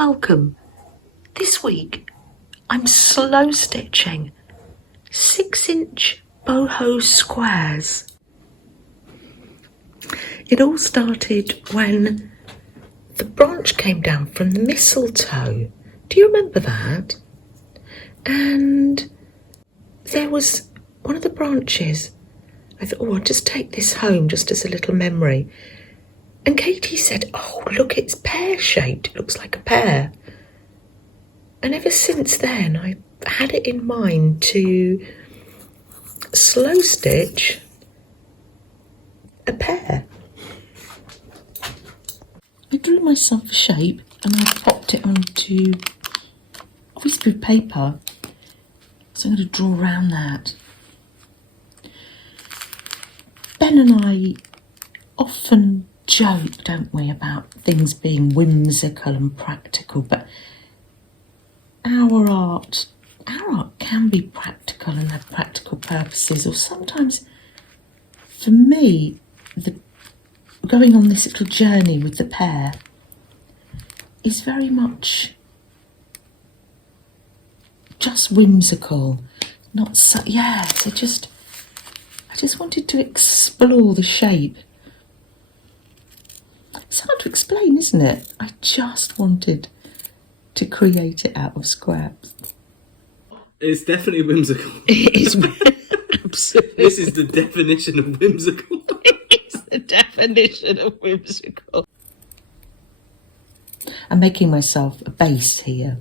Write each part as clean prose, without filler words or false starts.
welcome. This week I'm slow stitching 6-inch boho squares. It all started when the branch came down from the mistletoe. Do you remember that? And there was one of the branches. I thought, oh, I'll just take this home just as a little memory. And Katie said, oh, look, it's pear-shaped. It looks like a pear. And ever since then, I had it in mind to slow stitch a pear. I drew myself a shape and I popped it onto a piece of paper. So I'm going to draw around that. Ben and I often joke, don't we, about things being whimsical and practical, but our art can be practical and have practical purposes, or sometimes, for me, going on this little journey with the pear is very much just whimsical, not so, yeah, so I just wanted to explore the shape. It's hard to explain, isn't it? I just wanted to create it out of scraps. It's definitely whimsical. It is absolutely. This is the definition of whimsical. It's the definition of whimsical. I'm making myself a base here.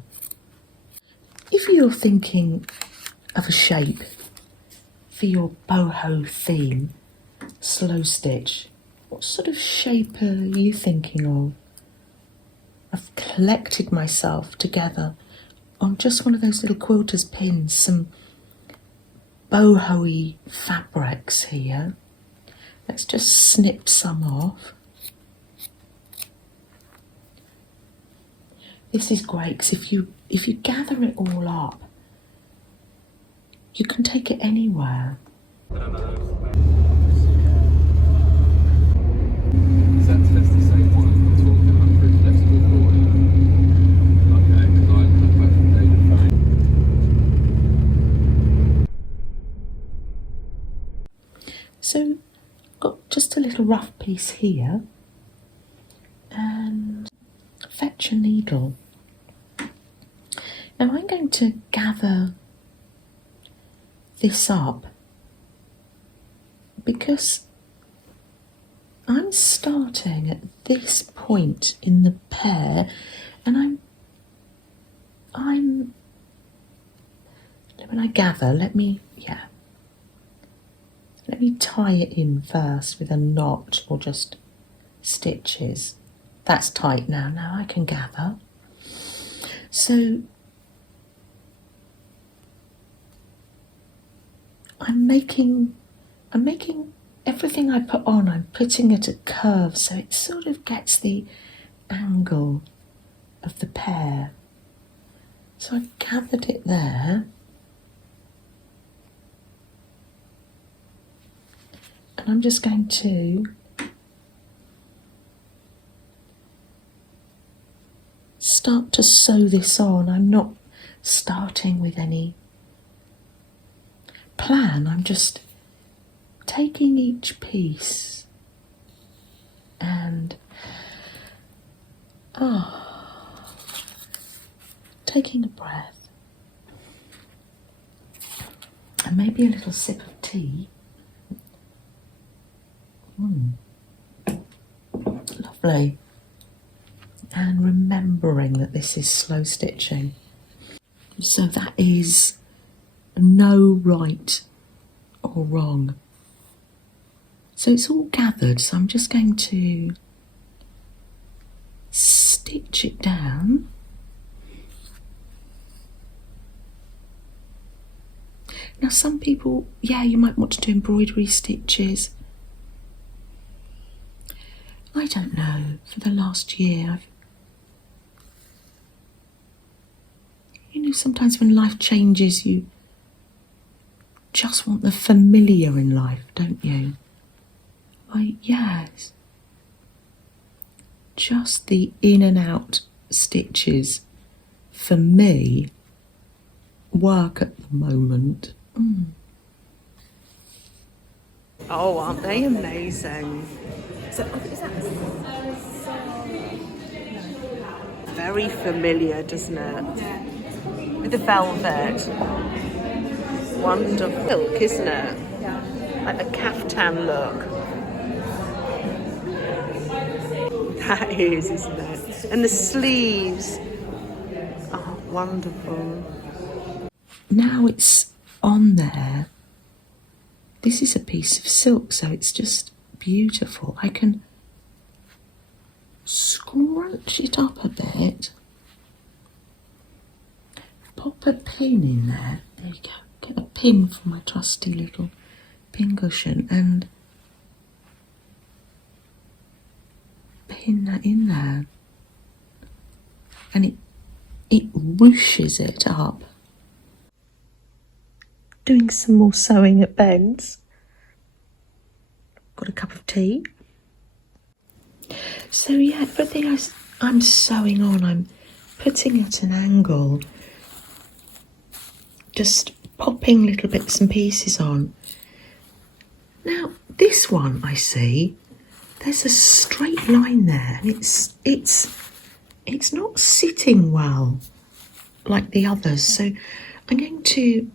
If you're thinking of a shape for your boho theme, slow stitch, what sort of shape are you thinking of? I've collected myself together on just one of those little quilter's pins, some boho-y fabrics here. Let's just snip some off. This is great because if you gather it all up, you can take it anywhere. So, got just a little rough piece here, and fetch a needle. Now I'm going to gather this up because I'm starting at this point in the pear, and when I gather, let me tie it in first with a knot or just stitches. That's tight now. Now I can gather. So I'm making everything I put on, I'm putting it at a curve so it sort of gets the angle of the pear. So I've gathered it there. And I'm just going to start to sew this on. I'm not starting with any plan. I'm just taking each piece and taking a breath and maybe a little sip of tea. Lovely. And remembering that this is slow stitching. So that is no right or wrong. So it's all gathered, so I'm just going to stitch it down. Now some people, you might want to do embroidery stitches. I don't know, for the last year sometimes when life changes you just want the familiar in life, don't you? Yes. Just the in and out stitches for me work at the moment. Oh, aren't they amazing? So, is that very familiar, doesn't it? With the velvet. Wonderful silk, isn't it? Like a caftan look. That is, isn't it? And the sleeves. Oh, wonderful. Now it's on there. This is a piece of silk, so it's just beautiful. I can scrunch it up a bit. Pop a pin in there. There you go. Get a pin from my trusty little pin cushion and pin that in there. And it ruches it up. Doing some more sewing at Ben's. Got a cup of tea. So yeah, everything I'm sewing on, I'm putting at an angle. Just popping little bits and pieces on. Now, this one I see, there's a straight line there, and it's not sitting well like the others. So I'm going to,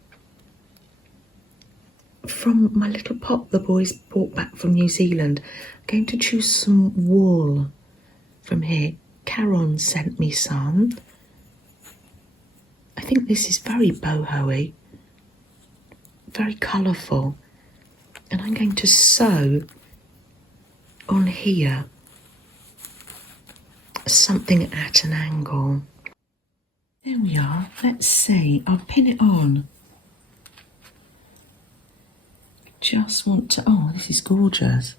from my little pot the boys brought back from New Zealand, I'm going to choose some wool from here. Caron sent me some. I think this is very boho-y, very colourful. And I'm going to sew on here something at an angle. There we are. Let's see. I'll pin it on. Just want to... Oh, this is gorgeous.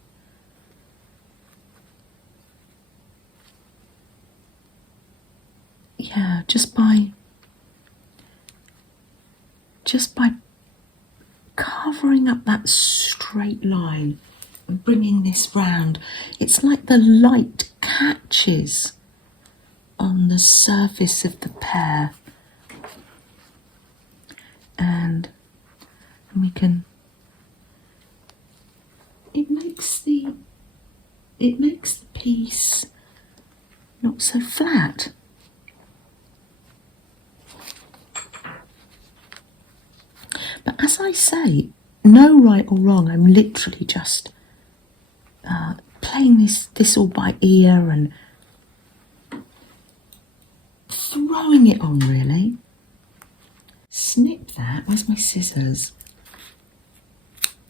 Yeah, just by covering up that straight line and bringing this round, it's like the light catches on the surface of the pear, and we can, it makes the piece not so flat. But as I say, no right or wrong, I'm literally just playing this all by ear and throwing it on, really. Snip that. Where's my scissors?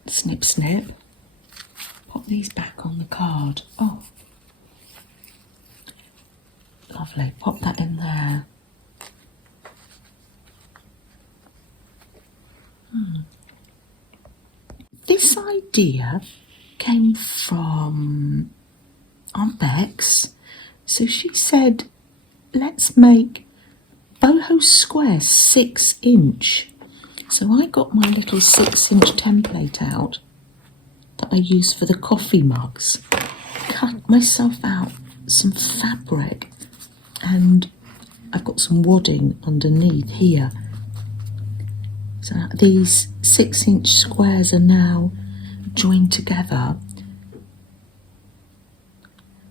Snip, snip. Pop these back on the card. Oh, lovely. Pop that in there. This idea came from Aunt Bex. So she said, let's make boho square 6-inch. So I got my little 6-inch template out that I use for the coffee mugs. Cut myself out some fabric, and I've got some wadding underneath here. So these 6-inch squares are now joined together.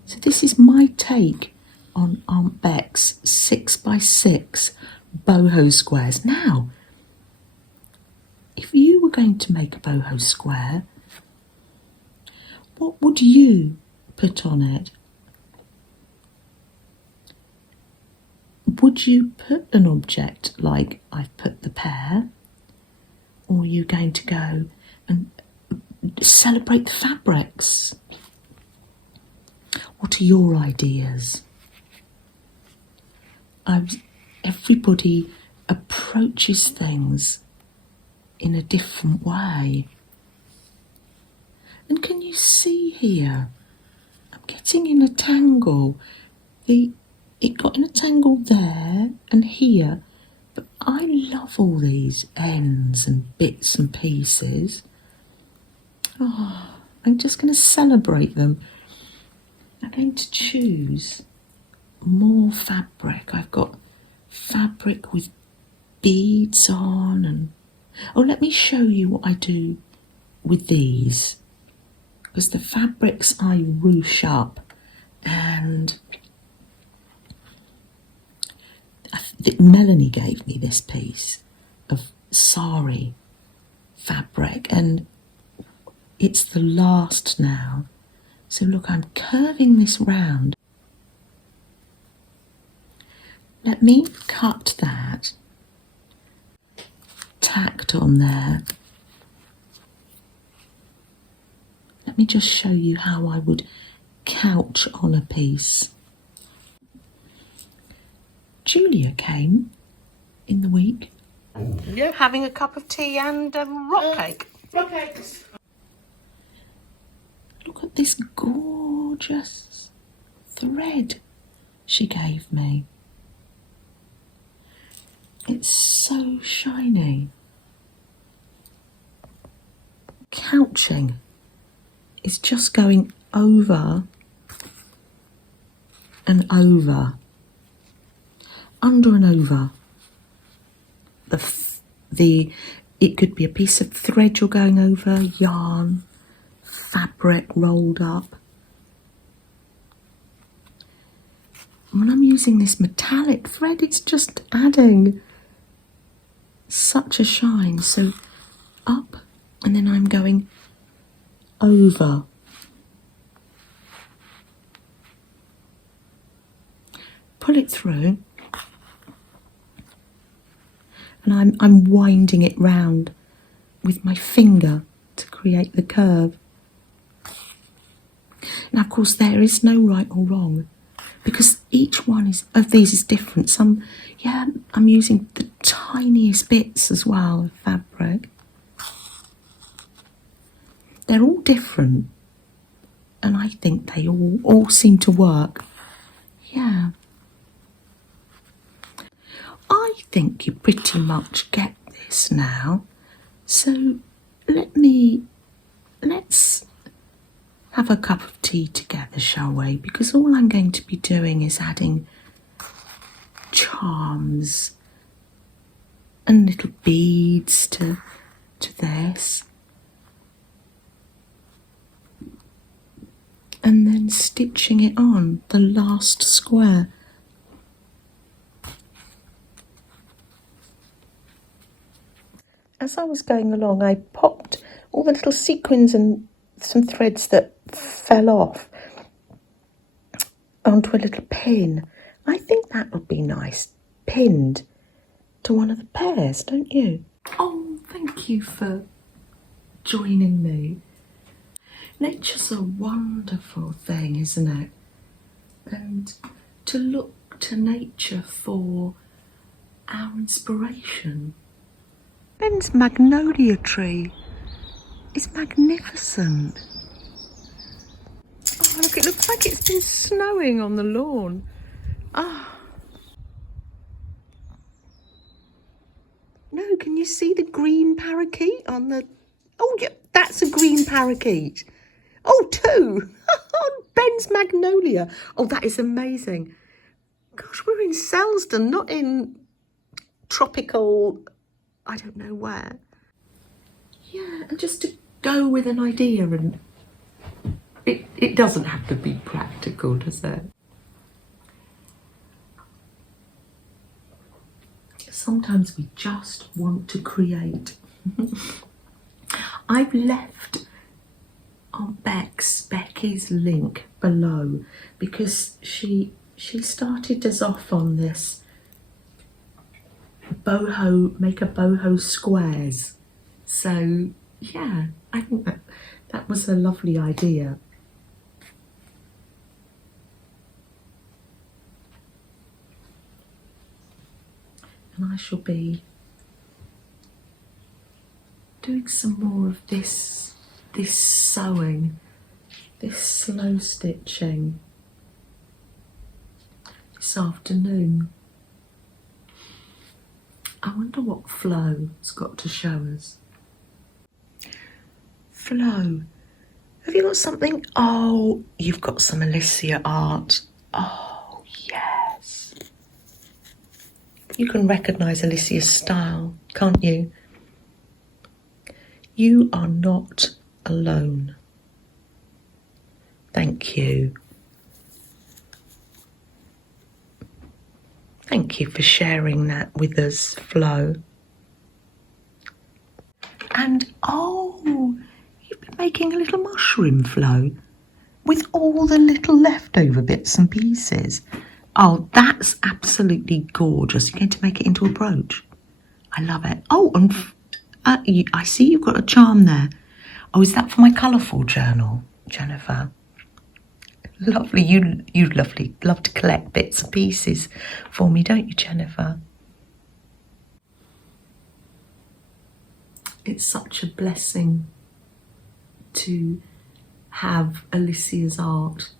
So this is my take on Aunt Beck's 6x6 boho squares. Now, if you were going to make a boho square, what would you put on it? Would you put an object like I've put the pear? Or are you going to go and celebrate the fabrics? What are your ideas? Everybody approaches things in a different way. And can you see here? I'm getting in a tangle. It got in a tangle there and here. But I love all these ends and bits and pieces. Oh, I'm just going to celebrate them. I'm going to choose more fabric. I've got fabric with beads on, and oh, let me show you what I do with these, because the fabrics I ruche up, and Melanie gave me this piece of sari fabric, and it's the last now. So look, I'm curving this round. Let me cut that, tacked on there. Let me just show you how I would couch on a piece. Julia came in the week. Yeah. Having a cup of tea and rock cake. Rock cakes. Look at this gorgeous thread she gave me. It's so shiny. Couching is just going over and over, under and over. It could be a piece of thread you're going over, yarn, fabric rolled up. When I'm using this metallic thread, it's just adding such a shine. So up, and then I'm going over. Pull it through, and I'm winding it round with my finger to create the curve. Now, of course, there is no right or wrong, because each one of these is different. I'm using the tiniest bits as well of fabric. They're all different, and I think they all seem to work. Yeah. I think you pretty much get this now. So let's have a cup of tea together, shall we? Because all I'm going to be doing is adding charms and little beads to this. And then stitching it on the last square. As I was going along, I popped all the little sequins and some threads that fell off onto a little pin. I think that would be nice, pinned to one of the pears, don't you? Oh, thank you for joining me. Nature's a wonderful thing, isn't it? And to look to nature for our inspiration. Ben's magnolia tree is magnificent. Oh, look, it looks like it's been snowing on the lawn. Ah. No, can you see the green parakeet on the... Oh, yeah, that's a green parakeet. Oh, two on Ben's magnolia. Oh, that is amazing. Gosh, we're in Selsdon, not in tropical, I don't know where. Yeah, and just to go with an idea, and it doesn't have to be practical, does it? Sometimes we just want to create. I've left on Becky's link below, because she started us off on this boho, make a boho squares. So yeah, I think that was a lovely idea. And I shall be doing some more of this sewing, this slow stitching this afternoon. I wonder what Flo's got to show us. Flo, have you got something? Oh, you've got some Alicia art. Oh, yeah. You can recognise Alicia's style, can't you? You are not alone. Thank you. Thank you for sharing that with us, Flo. And oh, you've been making a little mushroom, Flo, with all the little leftover bits and pieces. Oh, that's absolutely gorgeous. You're going to make it into a brooch. I love it. Oh, and I see you've got a charm there. Oh, is that for my colourful journal, Jennifer? Lovely. You love to collect bits and pieces for me, don't you, Jennifer? It's such a blessing to have Alicia's art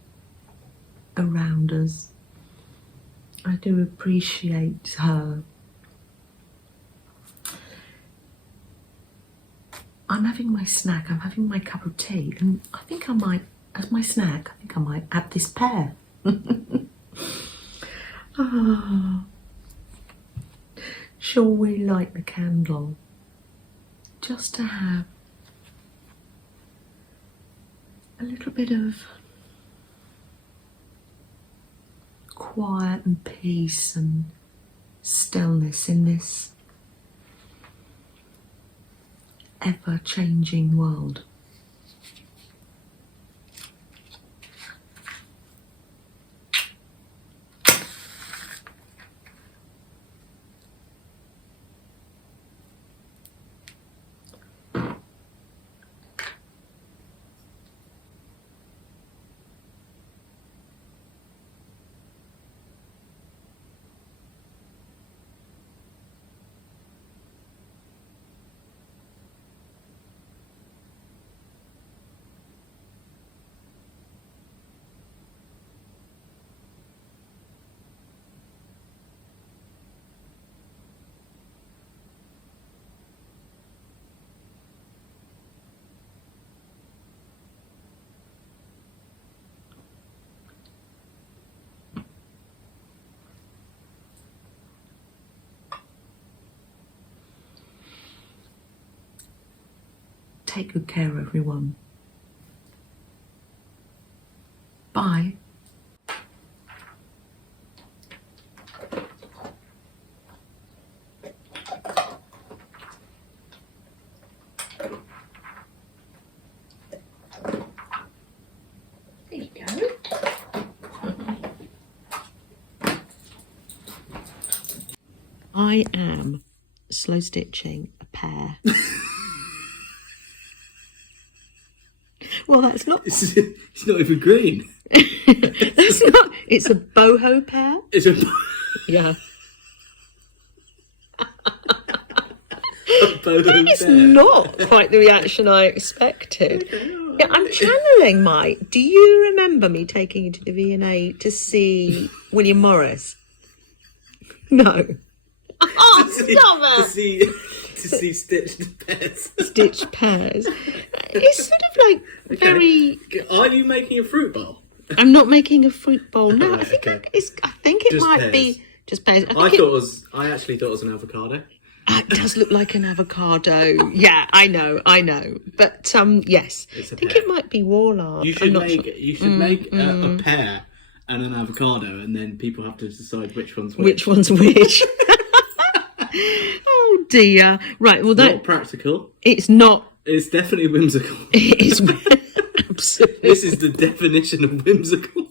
around us. I do appreciate her. I'm having my snack, I'm having my cup of tea, and I think I might, as my snack, I think I might add this pear. Oh, sure we light the candle just to have a little bit of quiet and peace and stillness in this ever-changing world. Take good care, everyone. Bye. There you go. I am slow stitching a pear. Well, that's not. It's not even green. That's not. It's a boho pear. It's a Yeah. boho It's pear. not quite the reaction I expected. Yeah, I'm channeling Mike. Do you remember me taking you to the V&A to see William Morris? No. Oh, stop it! To see stitched pears. Stitched pears. It's sort of like very. Are you making a fruit bowl? I'm not making a fruit bowl. No, I think Okay. I think it Just might pears. be just pears. I actually thought it was an avocado. It does look like an avocado. Yeah, I know. But yes, I think pear. it might be wall art. You I'm should not make sure. you should make a pear and an avocado, and then people have to decide which one's which. Which one's which? Oh dear. Right. Well, Not practical. it's not. It's definitely whimsical. It is absolutely. This is the definition of whimsical.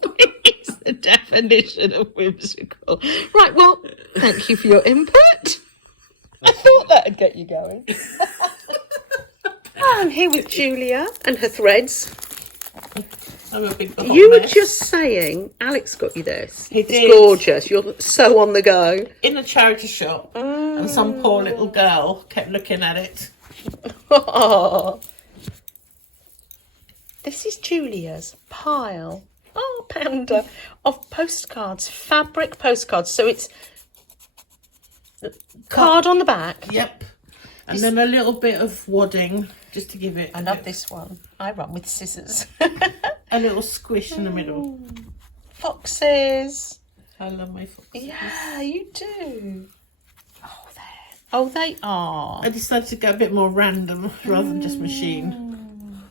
It's the definition of whimsical. Right. Well, thank you for your input. I thought that'd get you going. I'm here with Julia and her threads. I'm a big You were just saying Alex got you this. He It's did. gorgeous. You're so on the go. in a charity shop, and some poor little girl kept looking at it. Oh. This is Julia's pile. Oh, panda of postcards, fabric postcards. So it's card on the back. Yep. And then a little bit of wadding, just to give it I love this one. I run with scissors. a little squish in the middle. Foxes. I love my foxes. Yeah, you do. Oh, they are. I decided to go a bit more random rather than just machine.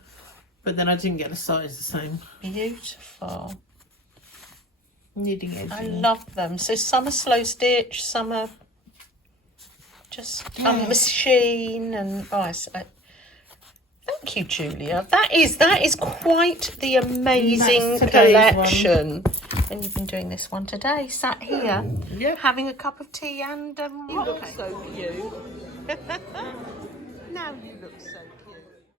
But then I didn't get the size the same. Beautiful. Needing edging. I love them. So some are slow stitch, some are just on machine, and thank you, Julia. That is quite the amazing collection. And you've been doing this one today, sat here, having a cup of tea, and you look so cute. Now you look so cute.